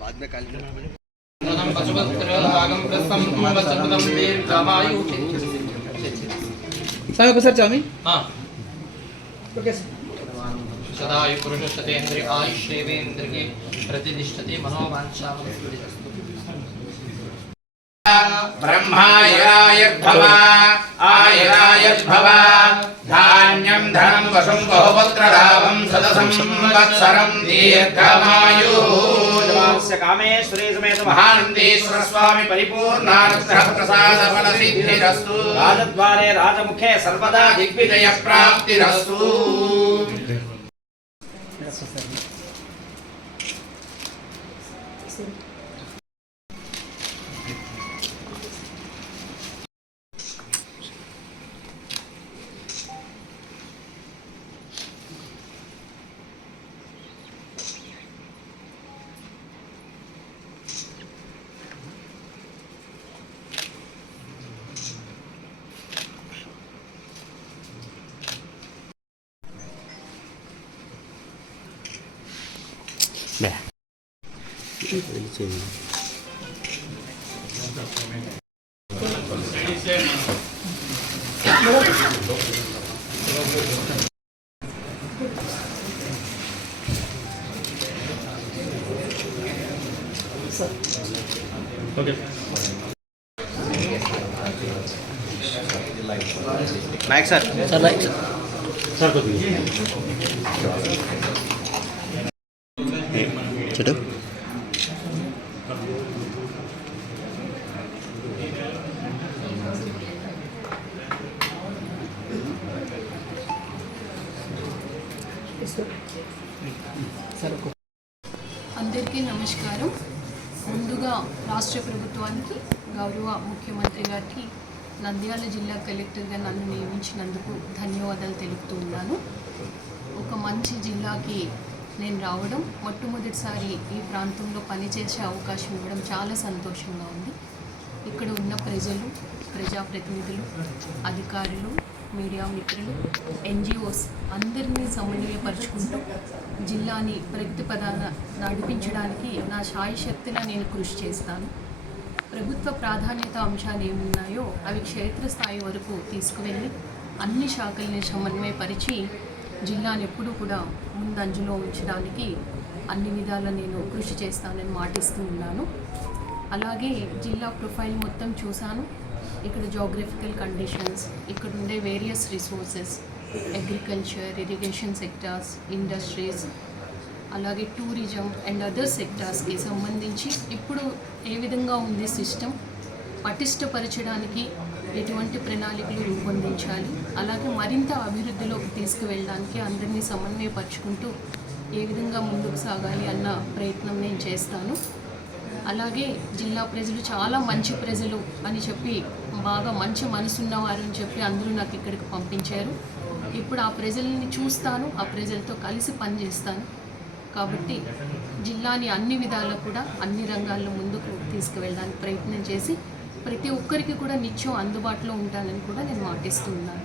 बाद में काली सर चामी सदायु पुरुषस्तेन्द्रिय आयुष्येवेन्द्रिये प्रतिष्ठते मनोवांछा ब्रह्मायरायद्भव आयरायद्भव धान्यं धनं वशं बहुपुत्रलाभं सदसंवत्सरं दीर्घमायुः कामेश्वरी समेत महानंदेश्वर स्वामी परिपूर्णानुग्रह प्रसाद फल सिद्धिरस्तु राजद्वारे राजमुखे सर्वदा दिग्विजय प्राप्तिरस्तु। Okay. नायक सर नायक सर चलो అందరికీ నమస్కారం. ముందుగా రాష్ట్ర ప్రభుత్వానికి గౌరవ ముఖ్యమంత్రి గారికి నంద్యాల జిల్లా కలెక్టర్గా నన్ను నియమించినందుకు ధన్యవాదాలు తెలుపుతూ ఉన్నాను. ఒక మంచి జిల్లాకి నేను రావడం, మొట్టమొదటిసారి ఈ ప్రాంతంలో పనిచేసే అవకాశం ఇవ్వడం చాలా సంతోషంగా ఉంది. ఇక్కడ ఉన్న ప్రజలు, ప్రజాప్రతినిధులు, అధికారులు, మీడియా మిత్రులు, ఎన్జిఓస్ అందరినీ సమన్వయపరుచుకుంటూ జిల్లాని ప్రగతి పదాన నడిపించడానికి నా శాయశక్తిలా నేను కృషి చేస్తాను. ప్రభుత్వ ప్రాధాన్యత అంశాలు ఏమున్నాయో అవి క్షేత్రస్థాయి వరకు తీసుకువెళ్ళి అన్ని శాఖల్ని సమన్వయపరిచి జిల్లాను ఎప్పుడూ కూడా ముందంజలో ఉంచడానికి అన్ని విధాలా నేను కృషి చేస్తానని మాటిస్తూ ఉన్నాను. అలాగే జిల్లా ప్రొఫైల్ మొత్తం చూశాను. ఇక్కడ జోగ్రఫికల్ కండిషన్స్, ఇక్కడ ఉండే various resources, agriculture, irrigation sectors, industries, అలాగే టూరిజం అండ్ అదర్ సెక్టార్స్కి సంబంధించి ఇప్పుడు ఏ విధంగా ఉంది సిస్టమ్, పటిష్టపరచడానికి ఎటువంటి ప్రణాళికలు రూపొందించాలి, అలాగే మరింత అభివృద్ధిలోకి తీసుకువెళ్ళడానికి అందరినీ సమన్వయపరుచుకుంటూ ఏ విధంగా ముందుకు సాగాలి అన్న ప్రయత్నం నేను చేస్తాను. అలాగే జిల్లా ప్రజలు చాలా మంచి ప్రజలు అని చెప్పి, బాగా మంచి మనసున్నవారు అని చెప్పి అందరూ నాకు ఇక్కడికి పంపించారు. ఇప్పుడు ఆ ప్రజల్ని చూస్తాను, ఆ ప్రజలతో కలిసి పనిచేస్తాను. కాబట్టి జిల్లాని అన్ని విధాలు కూడా అన్ని రంగాల్లో ముందుకు తీసుకువెళ్ళడానికి ప్రయత్నం చేసి ప్రతి ఒక్కరికి కూడా నిత్యం అందుబాటులో ఉంటానని కూడా నేను మాటిస్తూ ఉన్నాను.